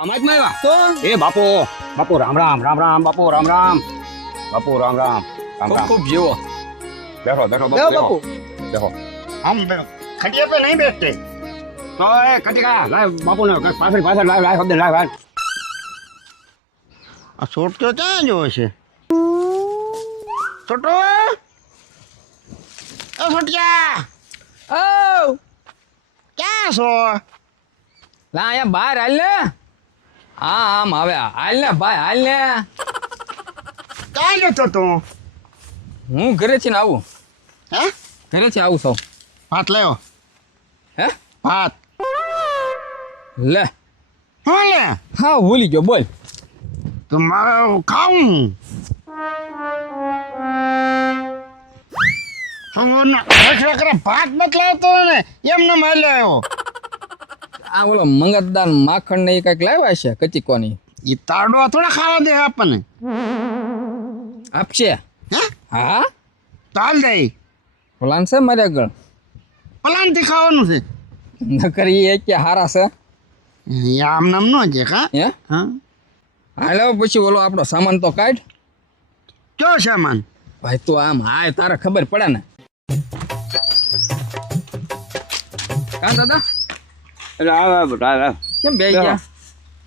અમાજ માં આવ્યા તો એ બાપુ બાપુ રામ રામ રામ રામ બાપુ રામ રામ બાપુ રામ રામ રામ ખૂબ રામ ખૂબ જેવો બેઠો બેઠો બેહો બાપુ બાપુ બેઠો हम खटिया पे नहीं बैठते તો એ કટિકા લાય બાપુ ને પાછળ પાછળ લાય લાય શબ્દ લાય લાય આ છોટો ક્યાં જો છે છોટો એ છોટિયા ઓ ક્યાં છો લા અહીંયા બહાર હાલ ને હા આમ આવે હાલ ને ભાઈ હાલ ને ક્યાં જતો તું હું ઘરેથી ને આવું હે ઘરેથી આવું સૌ ભાત લેવો હે ભાત લે હા લે હા ભૂલી ગયો બોલ તો મારે ખાવું ભાત મત લાવતો ને એમને મારી આવ્યો આ ઓલો મંગતદાર માખણ ને એ કઈક લાવ્યા છે કચીકોની એ તાડો થોડા ખાવા દે આપણને આપશે હે હા ચાલ દે ફલાન છે મારે આગળ પલાનથી ખાવાનું છે નકર એ કે હારા છે આમ નામ નો છે કા હે હા હાલો પછી ઓલો આપણો સામાન તો કાઢ કયો સામાન ભાઈ તું આમ હાય તારે ખબર પડે ને કા દાદા એટલે આવે બેટા આવે કેમ બે ગયા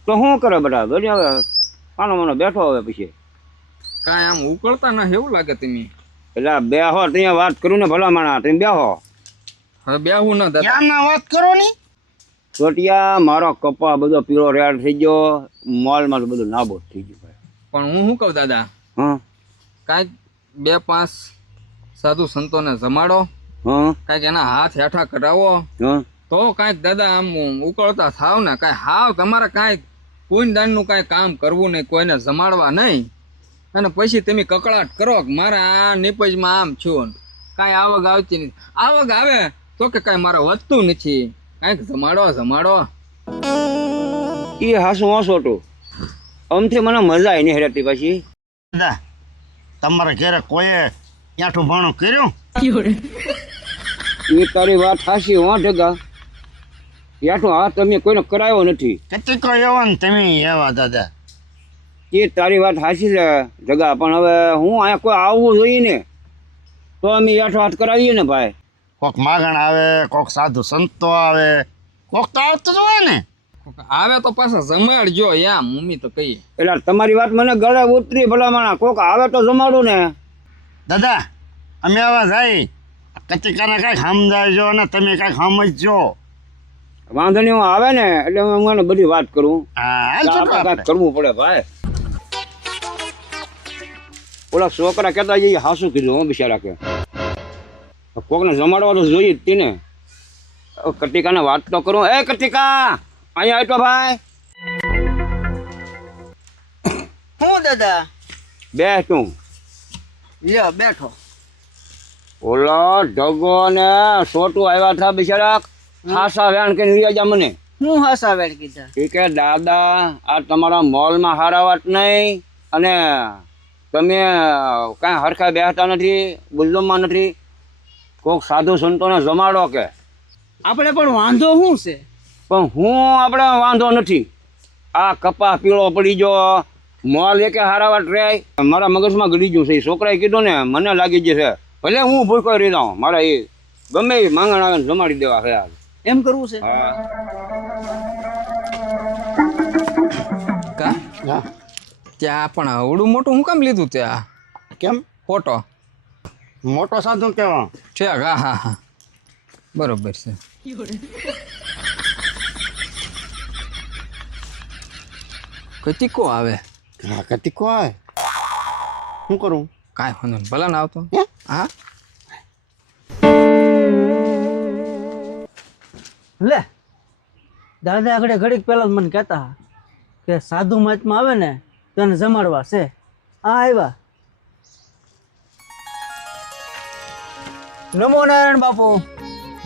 તો શું કરે બેટા ઘડી હવે કાનો મને બેઠો હવે પછી કાંઈ આમ ઉકળતા ના એવું લાગે તમે એટલે બેહો ત્યાં વાત કરું ને ભલા માણા તમે બેહો હવે બેહું ના દાદા આમ ના વાત કરો ની ચોટિયા મારો કપા બધો પીળો રેડ થઈ ગયો મોલમાં તો બધું નાબૂદ થઈ ગયું ભાઈ પણ હું શું કહું દાદા હા કાંઈક 2-5 સાધુ સંતોને જમાડો હા કાંઈક એના હાથ હેઠા કરાવો હા તો કાંઈક દાદા આમ ઉકળતા થાવ ને કાંઈ હાવ તમારે કાંઈક પૂનદાનનું કાંઈ કામ કરવું નહીં કોઈને જમાડવા નહીં અને પછી તમે કકળાટ કરો કે મારે આ નિપજમાં આમ છું કાંઈ આવક આવતી નથી આવક આવે તો કે કાંઈ મારે વધતું નથી કાંઈક જમાડો એ હાસું હોસોટું આમથી મને મજા આવી નહીં હેરાતી પછી દાદા તમારા ઘરે કોઈએ યાઠું ભાણું કર્યું એ તારી વાત હાસી હો ઢગા યાઠો હા તમે કોઈને કરાયો નથી કેટલીકો એવા ને તમે એવા દાદા એ તારી વાત હાસી છે જગા પણ હવે હું અહીંયા કોઈ આવવું જોઈએ ને તો અમે યાઠો હાથ કરાવીએ ને ભાઈ કોક માગણ આવે કોક સાધુ સંતો આવે કોક તો આવતું જ હોય ને આવે તો પાછા જમાડજો યા મમ્મી તો કહીએ એટલે તમારી વાત મને ગળે ઉતરી ભલા માણા કોક આવે તો જમાડું ને દાદા અમે આવા જાય કચીકાને કાંઈક સમજાવજો અને તમે કાંઈક સમજજો વાંધો નહીં હું આવે ને એટલે હું મને બધી વાત કરું હા હાલ આપણે છોકરા કાંઈક કરવું પડે ભાઈ ઓલા છોકરા કહેતા જઈએ હાસું કીધું હું બિચારા કે કોકને જમાડવા તો જોઈએ જ તીને કટિકાને વાત તો કરું એ કટિકા અહીંયા આવ્યો ભાઈ હું દાદા બે તું લ્યો બેઠો ઓલો ઢગો ને છોટું આવ્યા હતા બિચારા ખાસા વેણ કે જા મને હું હસા વેડ કીધા એ કે દાદા આ તમારા મોલમાં હારા વાત નહીં અને તમે કાંઈ હરખા બેસતા નથી બુલ્લમમાં નથી કોઈક સાધુ સંતોને જમાડો કે આપણે પણ વાંધો શું છે પણ હું આપણે વાંધો નથી આ કપા પીળો પડી ગયો મોલ એકે હારાવાટ રહે મારા મગજમાં ગળી ગયું છે એ છોકરાએ કીધું ને મને લાગી જશે ભલે હું ભૂખો રહી જાઉં મારા એ ગમે એ માંગણ આવે ને જમાડી દેવા છે આજ એમ કરવું છે હા કા હા ત્યાં પણ આવડું મોટું હું કામ લીધું ત્યાં કેમ ફોટો મોટો સાધુ કેવા છે હા બરોબર છે કચીકો આવે હા કતીકો આવે શું કરું કાંઈ વાંધો નહીં ભલા ના આવતો હા લે દાદા આગળ ઘડીક પહેલા મને કહેતા કે સાધુ મહાત્મા આવે ને તેને જમાડવા છે આ આવ્યા નમો નારાયણ બાપુ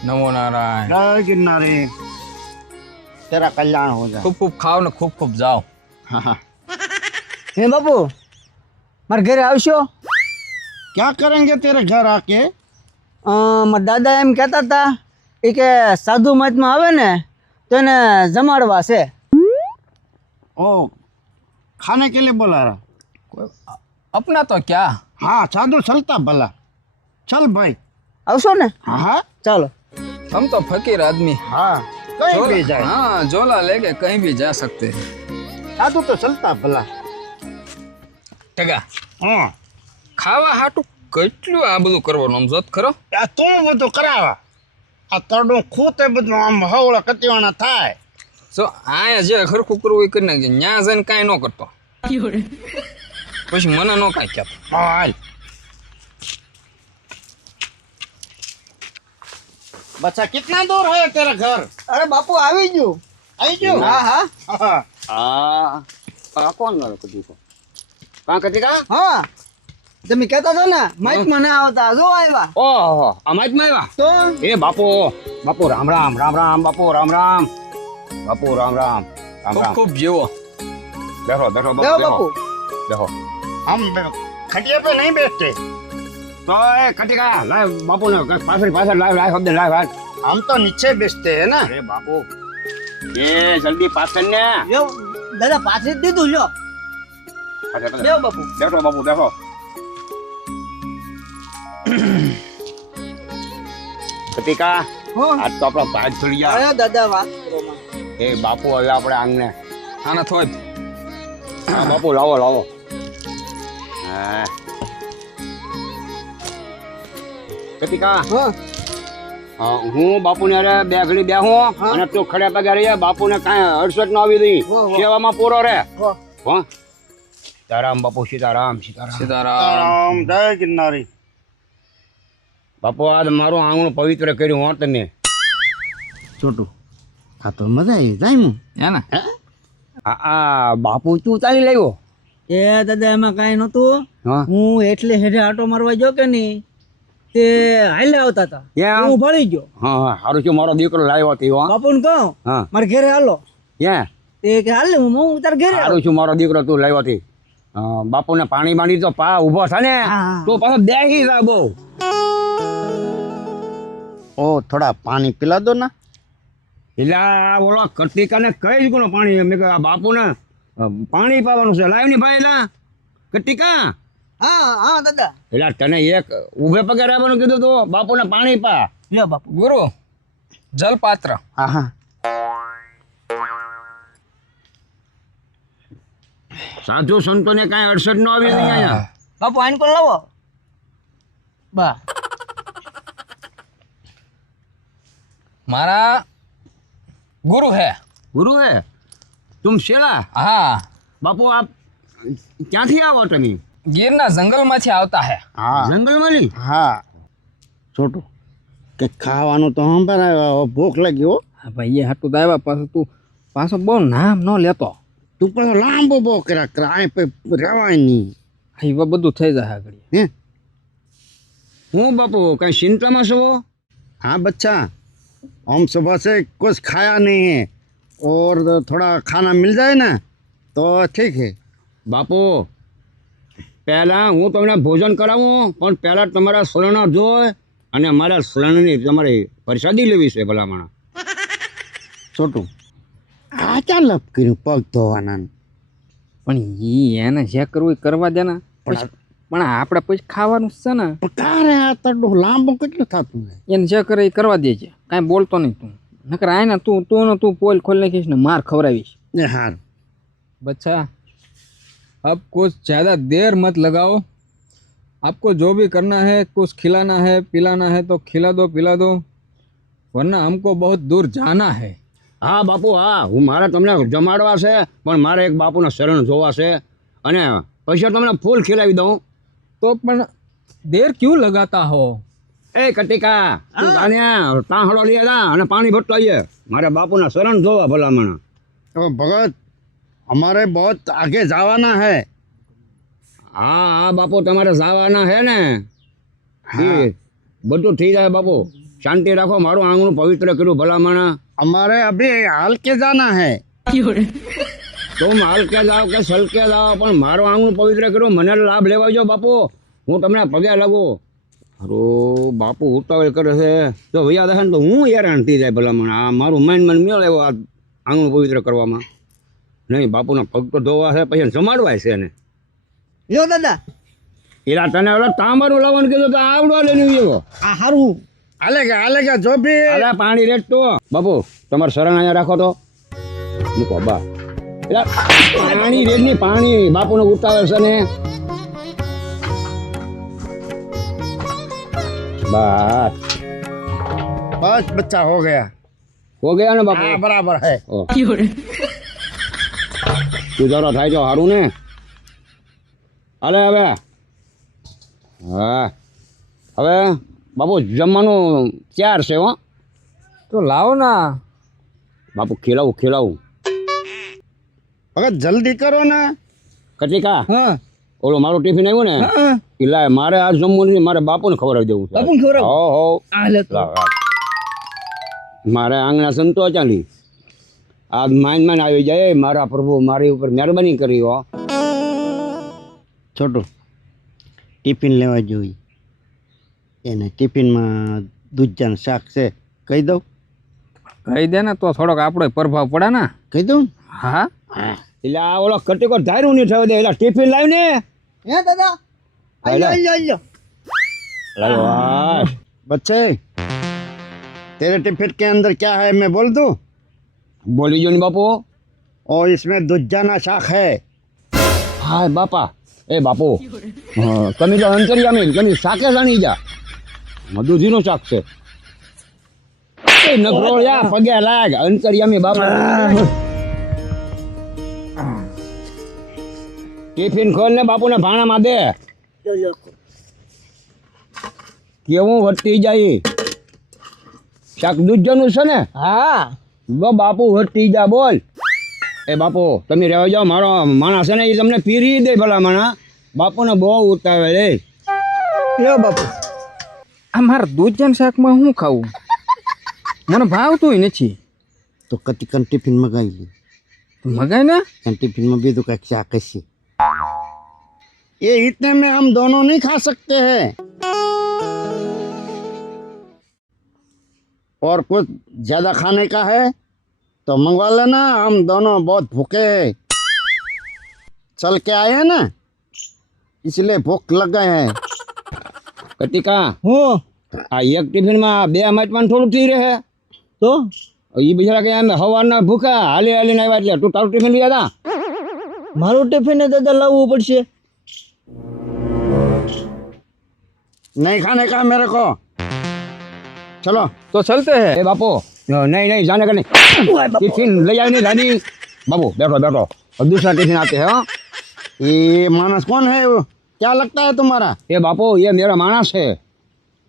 નમો નારાયણ જય ગિરનારી તેરા કલ્યાણ હો જાય ખૂબ ખૂબ ખાઓ ને ખૂબ ખૂબ જાઓ હા હા હે બાપુ મારા ઘરે આવશો क्या करेंगे तेरे घर आके મારા દાદા એમ કહેતા હતા એ કે સાધુ મહાત્મા આવે ને તો એને જમાડવા છે ओ खाने के लिए बोला रहा। अपना तो क्या हाँ साधु चलता भला चल भाई। આવશો ને? हाँ हाँ ચાલો. हम तो फकीर आदमी हाँ कहीं भी जाए हाँ झोला लेके कहीं भी जा सकते हैं साधु तो चलता भला। ટકા हाँ ખાવા હાટું કેટલું આ બધું કરવાનું આમ જોત ખરો આ તું બધું કરાવા આ તરડું ખૂતે બધું આમ હવળા કતીવાના થાય. જો આ જે ખરખું કરવું એ કરી નાખજે ન્યા જઈને કાંઈ ન કરતો પછી મને ન કાંઈ કહેતો હા હાલ. बच्चा कितना दूर है तेरा घर? અરે બાપુ આવી ગયું. आई जो હા હા हाँ આ કોણ મારો કદી કો કાં કદી કા હા તમે કહેતા હતા ને માઇકમાં ના આવતા જો આવ્યા ઓહો અમાજ માં આવ્યા તો એ બાપુ બાપુ રામ રામ રામ રામ બાપુ રામ રામ બાપુ રામ રામ રામ ખૂબ રામ ખૂબ જેવો બેઠો બેઠો દેવો બાપુ બાપુ બેઠો हम खटिया पे नहीं बैठते. તો એ કદી કા લાવ બાપુ ને પાછળ પાછળ લાવ લાવ શબ્દ લાવ હાલ हम तो नीचे बेचते हैं ना. અરે બાપુ એ જલ્દી પાછળ ને લ્યો દાદા પાછી જ દીધું લ્યો પાછળ, પાછળ. દેવો બાપુ બેઠો બાપુ બેઠો કતિકા હો આજ તો આપણા ભાગ છોડી ગયા અરે દાદા વાત કરો માં. એ બાપુ હવે આપણે આંગણે આના થોય હા બાપુ લાવો લાવો હા કતિકા હા હું બાપુને અરે બે ઘડી બેહું હા. અને તું ખડે પગે રહીએ બાપુને કાંઈ અડસઠ ન આવી દઈ હો, હો. સેવામાં પૂરો રે હો હો સીતારામ બાપુ સીતારામ સીતારામ સીતારામ राम जय गिरनारी. બાપુ આજ મારું આંગણું પવિત્ર કર્યું હો તમે छोटू हाँ तो मजा आई जाए હે ને આ બાપુ તું ચાલી લાવ્યો એ દાદા એમાં કાંઈ નહોતું હા હું એટલે હેઠે આટો મારવા ગયો કે નહીં તે હાલે આવતા હતા ક્યાં? હું ભળી ગયો હા હા સારું છે મારો દીકરો લાવ્યો હતો હો બાપુને કહું હા મારે ઘરે હાલો ક્યાં તે કે હાલ ને હું તાર ઘરે આવું. સારું છું મારો દીકરો તું લાવ્યો હતી બાપુને પાણી બાણી તો પા ઊભો છે ને હા. તો પાછો બેસી જા બહુ ओ थोड़ा पानी पिला दो ना. એટલે આ ઓલો કટિકાને કઈ જ કોનો પાણી મેં કહ્યું આ બાપુને પાણી પાવાનું છે લાવ ની ભાઈ એલા કટિકા હા હા દાદા એટલે તને એક ઊભે પગે રહેવાનું કીધું તો બાપુને પાણી પા લ્યો બાપુ ગુરુ જલપાત્ર हाँ हाँ સાધુ સંતોને કાંઈ અડસઠ ન આવી નહીં અહીંયા બાપુ આઈને કોણ લાવો બા મારા ગુરુ હે ગુરુ હે તુમ શેલા હા બાપુ આપ ક્યાંથી આવો તમે ગીરના જંગલમાંથી આવતા હે हाँ જંગલમાંથી हाँ छोटू કે ખાવાનું તો સંભળાય ભૂખ લાગી હો. હા ભાઈ એ હાટું દાવ્યા પાછું તું પાછો બહુ નામ ન લેતો તું પણ લાંબો બહુ કર્યા કર આ રહેવાય નહીં. એ બધું થઈ જાય આગળ હે હું બાપુ કઈ ચિંતામાં છો हाँ बच्चा हम सुबह से कुछ खाया नहीं है और थोड़ा खाना मिल जाए ना तो ठीक है. બાપુ પહેલાં હું તમને ભોજન કરાવું પણ પહેલાં તમારા શરણ જોઈ અને મારા શરણની તમારી પ્રસાદી લેવી છે ભલામણ छोटू આ ક્યાં લપ કર્યું પગ ધોવાના. પણ ઈ એને જે કરવું એ કરવા દે ને પણ આપણે પછી ખાવાનું જ છે ને પણ કારે આ તડું લાંબુ કેટલું થતું હોય. એને જે કરે એ કરવા દેજે કાંઈ બોલતો નહીં તું નકર આય ને તું પોલ ખોલી નાખીશ ને માર ખવડાવીશ એ હાર बच्चा अब कुछ ज़्यादा देर मत लगाओ आपको जो भी करना है कुछ खिलाना है पिलाना है तो खिला दो पिला दो वरना हमको बहुत दूर जाना है હા બાપુ હા હું મારે તમને જમાડવા છે પણ મારે એક બાપુના શરણ જોવા છે અને પછી તમને ફૂલ ખીલાવી દઉં तो पण देर क्यों लगाता हो એ કટિકા તું તાન્યા તાંહડો લઈ જા અને પાણી ભરતો આવીએ મારે બાપુના શરણ જોવા ભલામણ अब भगत हमारे बहुत आगे जावाना है. હા હા બાપુ તમારે જવાના હે ને ઈ બધું થઈ જાય બાપુ શાંતિ રાખો મારું આંગણું પવિત્ર કર્યું ભલામણ हमारे अभी हाल के जाना है. तुम હાલ કે જાઓ કે સલ કે જાઓ પણ મારું આંગણું પવિત્ર કર્યું મને લાભ લેવા જો બાપુ હું તમને પગે લાગુ અરે બાપુ ઉતાવળ કરે છે તો વૈયા દે ને તો હું હેરાન થઈ જાય ભલામણ આ મારું માઇન્ડ મને મેળ આવ્યો આ આંગણું પવિત્ર કરવામાં નહીં બાપુનો પગ તો ધોવા છે પછી જમાડવાય છે ને લ્યો દાદા એલા તને ઓલા તાંબાનું લાવવાનું કીધું તો આવડવા લઈને આવ્યો આ હારું हाले क्या जो भी અલા પાણી રેટ તો બાપુ તમારે શરણ અહીંયા રાખો તો મૂકો બા એલા પાણી રેટ ની પાણી બાપુને ઉતાવે છે ને બસ बस बच्चा हो गया હો ગયા ને બાપુ हाँ बराबर है ઓ. સુધારો થાય તો સારું ને હાલે હવે હા હવે બાપુ જમવાનું તૈયાર છે હો તો લાવો ના બાપુ ખીલાવું भगत जल्दी करो ना કટિકા હા ઓલો મારું ટિફિન આવ્યું ને હા એ લાય મારે આજ જમવું નથી મારે બાપુને ખવડાવી દેવું છે બાપુને ખવડાવો? હો હો આ લે તો. લાવ, લાવ. મારે આંગણા સંતો ચાલી આજ માન આવી જાય મારા પ્રભુ મારી ઉપર મહેરબાની કરી હો छोटू टिफिन लेवा जोई એને ટિફિનમાં દૂધજાન શાક છે કહી દઉં કહી દે ને તો થોડોક આપણો પ્રભાવ પડે ને કહી દઉં હા એટલે આ ઓલો કટિકો ધાર્યું નહીં થવા દે એટલે ટિફિન લાવી ને હે દાદા આલ્યો આલ્યો લાવ વાહ. बच्चे तेरे टिफिन के अंदर क्या है मैं बोल दूं બોલી જો ને બાપુ और इसमें दूधजाना शाक है હા બાપા એ બાપુ હા, તમે તો અંતરિયામી તમે શાકે જાણી જા મધુજીનું શાક છે એ નગરોળિયા પગે લાગ અંતરિયામી બાપા ટિફિન ખોલ ને બાપુને ભાણામાં દે લ્યો કેવું વધતી જાય શાક દૂધજાનું છે ને હા બાપુ વધતી જા બોલ એ બાપુ તમે રહેવા જાઓ મારો માણસ છે ને એ તમને પીરી દે ભલા માણા બાપુને બહુ ઉતાવે રે લ્યો બાપુ આ મારા દૂધજાન શાકમાં શું ખાવું મને ભાવતું નથી तो कतिकन टिफिन मंगाई ली મગાય ને टिफिन में भी तो क्या शाक है ये इतने में हम दोनों नहीं खा सकते हैं और कुछ ज्यादा खाने का है तो मंगवा लेना हम दोनों बहुत भूखे हैं चल के आए हैं ना इसलिए भूख लग गए हैं કટિકા હું આ એક ટિફિનમાં બે માટમાં થોડું થઈ રહે તો એ બિચારા કે એમ હવારના ભૂખા હાલી હાલીને આવ્યા એટલે તું તારું ટિફિન લઈ હતા મારું ટિફિન એ દાદા લાવવું પડશે नहीं खाने का मेरे को चलो તો ચલતે હે એ બાપુ નહીં જાને કે નહીં ટિફિन લઈ આવી નહીં રાની બાબू बैठो बैठो और दूसरा टिफिन आते हैं हाँ? ये मानस कौन है वो क्या लगता है तुम्हारा ये बापू ये मेरा मानस है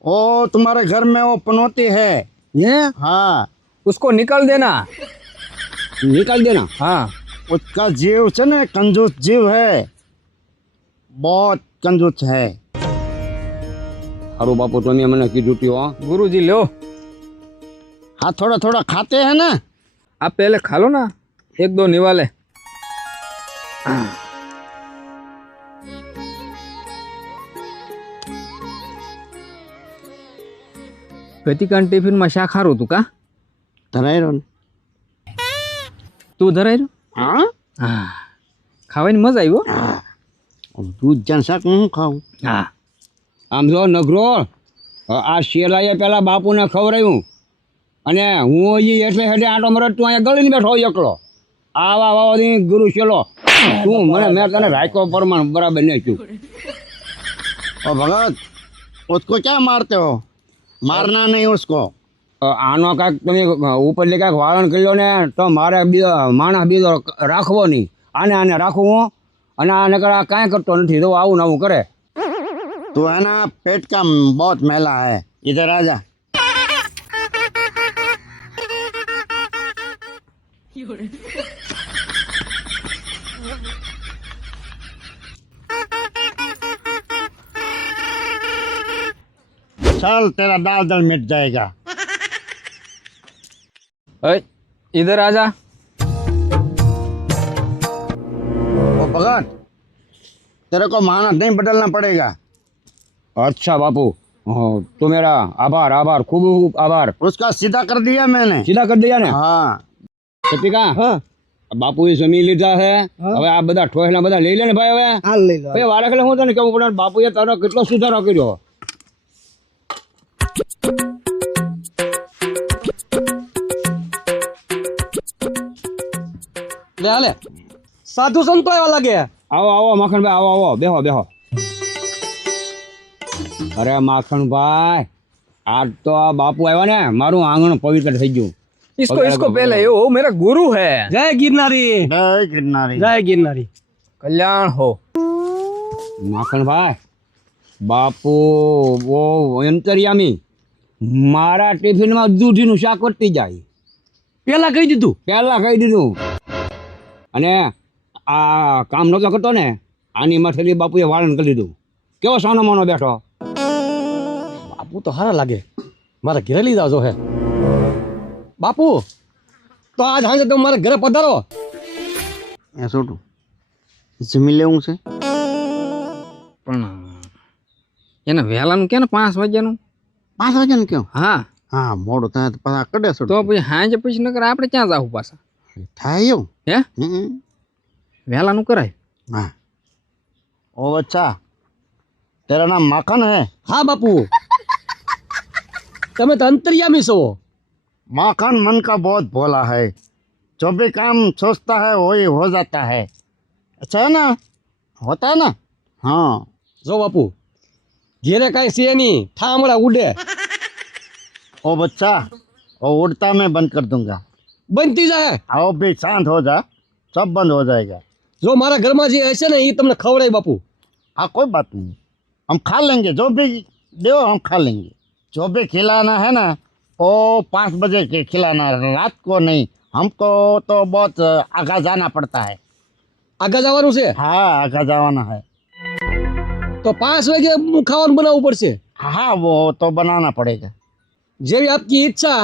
ओ तुम्हारे घर में वो पनौती है ये हाँ उसको निकाल देना निकाल देना हाँ उसका जीव से ना कंजूस जीव है बहुत कंजूस है हारू बापू तुम्हें मैंने की ड्यूटी हो गुरुजी लो हाँ थोड़ा थोड़ा खाते हैं ना आप पहले खा लो ना एक दो निवाले કતિકાન ટિફિનમાં શાક હારું તું કા धराई रहो તું ધરાય રહ્યો? हाँ હા ખાવાની મજા આવ્યો और दूध जान शाक नहीं खाऊं હા આમ જો નગરો આ શેલાએ પેલા બાપુને ખવડાવ્યું અને હું હજી એટલે હેડે આટો મરદ તું અહીંયા ગળીને બેઠો હોય એકલો આવા વાવાથી ગુરુ શેલો તું મને મેં તને રાખ્યો પ્રમાણ બરાબર નહીં છું और भगत उसको क्या मारते हो मारना नहीं उसको આનો કાંઈક તમે ઉપરથી કાંઈક વાળણ કરી લો ને તો મારે બીજો માણસ બીજો રાખવો નહીં આને રાખું હું અને આ નકર આ કાંઈ કરતો નથી તો આવું ને આવું કરે तो है ना पेट का बहुत मैला है इधर आ जा चल तेरा दाल दल मिट जाएगा ओए इधर आ जा ओ भगत तेरे को मानस नहीं बदलना पड़ेगा अच्छा बापू हाँ, तो मेरा आभार आभार खूब खूब आभार उसका सीधा कर दिया मैंने सीधा कर दिया ने हाँ कतिका હા બાપુએ જમી લીધા છે હવે આ બધા ઠોયલા બધા લઈ લે ને ભાઈ હવે હાલ લઈ લો ભાઈ વારે હું તને કેવું પડે બાપુએ તારો કેટલો સુધારો કર્યો લે હાલે સાધુ સંતો એવા લાગે આવો આવો માખણભાઈ આવો આવો બેહો બેહો અરે માખણભાઈ આજ તો આ બાપુ આવ્યા ને મારું આંગણ પવિત્ર થઈ ગયું इसको पहले यो मेरा गुरु है જય ગિરનારી જય ગિરનારી જય ગિરનારી कल्याण हो માખણભાઈ બાપુ બહુ અંતર્યામી મારા ટિફિનમાં દૂધીનું શાક વધતી જાય પેલા કહી દીધું પહેલાં કહી દીધું અને આ કામ નહોતો કરતો ને આની માથેથી બાપુએ વાળન કરી દીધું કેવો સાનો માનો બેઠો બાપુ તો સારા લાગે મારા ઘરે લઈ જાજો હે બાપુ તો આજ સાંજે તમે મારા ઘરે પધારો એ છોટું જમી લેવું છે પણ એને વહેલાનું કે ને 5 વાગ્યાનું 5 વાગ્યાનું કેવું હા હા મોડું થાય તો પાછા કડે તો છોટું પછી હાંજે પછી નકર આપણે ક્યાં જાવું પાછા થાય એવું હે હમ. વહેલાનું કરાય हाँ ओ अच्छा तेरा नाम माखन है હા બાપુ તમે તો અંતર્યામી છો माखन मन का बहुत भोला है जो भी काम सोचता है वही हो जाता है अच्छा है ना होता है ना हाँ જો બાપુ ઘેરે કાંઈ છે નહીં ઠામડા ઉડે ओ बच्चा वो उड़ता मैं बंद कर दूंगा બનતી જાય आओ भी शांत हो जा सब बंद हो जाएगा જો મારા ઘરમાં જે હશે ને એ તમને ખવડાય બાપુ हाँ कोई बात नहीं हम खा लेंगे जो भी दो हम खा लेंगे जो भी खिलाना है ना वो 5 बजे के खिलाना रात को नहीं हमको तो बहुत आगा जाना पड़ता है આગળ જવાનું છે हाँ आगा जाना है તો 5 વાગે ખાવાનું બનાવવું પડશે हाँ वो तो बनाना पड़ेगा જેવી આપકી ઈચ્છા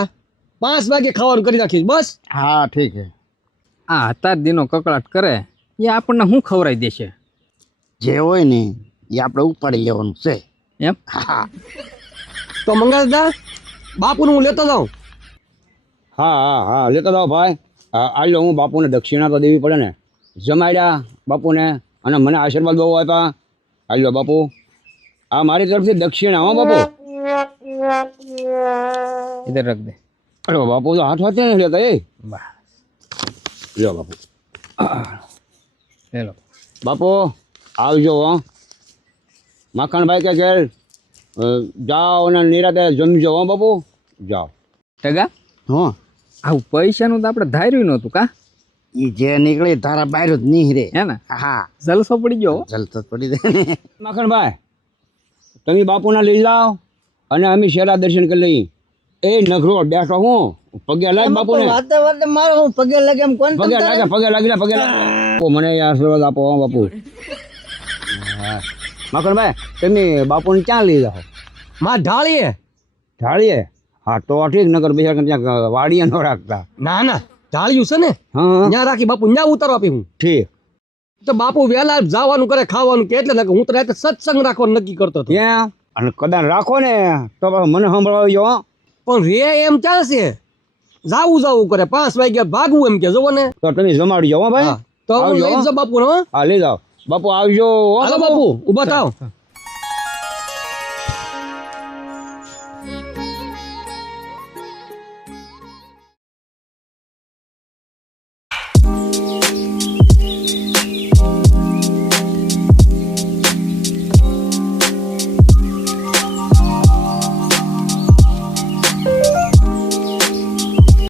5 વાગે ખાવાનું કરી નાખીશ બસ हाँ ठीक है આ અત્યાર દિનો કકળાટ કરે એ આપણને શું ખવડાવી દેશે જે હોય ને એ આપણે ઉપાડી લેવાનું છે એમ તો મંગળ દા બાપુનું હું લેતો જાઉં હા હા હા લેતો જાઓ ભાઈ આલ્યો હું બાપુને દક્ષિણા તો દેવી પડે ને જમાડ્યા બાપુને અને મને આશીર્વાદ બહુ આપ્યા આલ્યો બાપુ આ મારી તરફથી દક્ષિણા હો બાપુ ઇધર રખ દે અરે બાપુ તો હાથ હાથે નહીં લેતા એ બસ લ્યો બાપુ લે લો બાપુ આવજો હો માખણભાઈ કે ઘેર જાઓ અને નિરાતે જમજો હો બાપુ જાઓ ટગા હા આવું પૈસાનું તો આપણે ધાર્યું નહોતું કા એ જે નીકળી તારા બહાર જ નહીં રે હે ને હા જલસો પડી ગયો જલતો પડી દે ને માખણભાઈ તમે બાપુના લઈ જાઓ અને અમે શેરા દર્શન કરી લઈએ એ નગરો બેઠો હું પગે લાગ બાપુને વાતે વાતે મારો હું પગે લાગે એમ કોણ પગે લાગે પગે લાગી પગે લાગે મને આશીર્વાદ આપો હો બાપુ હા. માખણભાઈ તમે બાપુને ક્યાં લઈ જાઓ માં ઢાળીએ ઢાળીએ હા તો ઠીક નગર બીજા ત્યાં વાડીએ ન રાખતા ના ના ઢાળ્યું છે ને હા ત્યાં રાખી બાપુ ત્યાં ઉતારો આપી હું ઠીક તો બાપુ વહેલા જવાનું કરે ખાવાનું કે એટલે હું તો રાતે સત્સંગ રાખવાનું નક્કી કરતો હતો ત્યાં અને કદાચ રાખો ને તો પાછું મને સંભળાવજો હો. પણ રે એમ ચાલશે જાવું કરે 5 વાગ્યા ભાગવું એમ કે જવો ને તો તમે જમાડજો હો ભાઈ હા. તો હું આવજો, લઈ હો. જાઉં બાપુ હો હા લઈ જાઓ બાપુ આવજો હો હાલો બાપુ ઊભા થાવ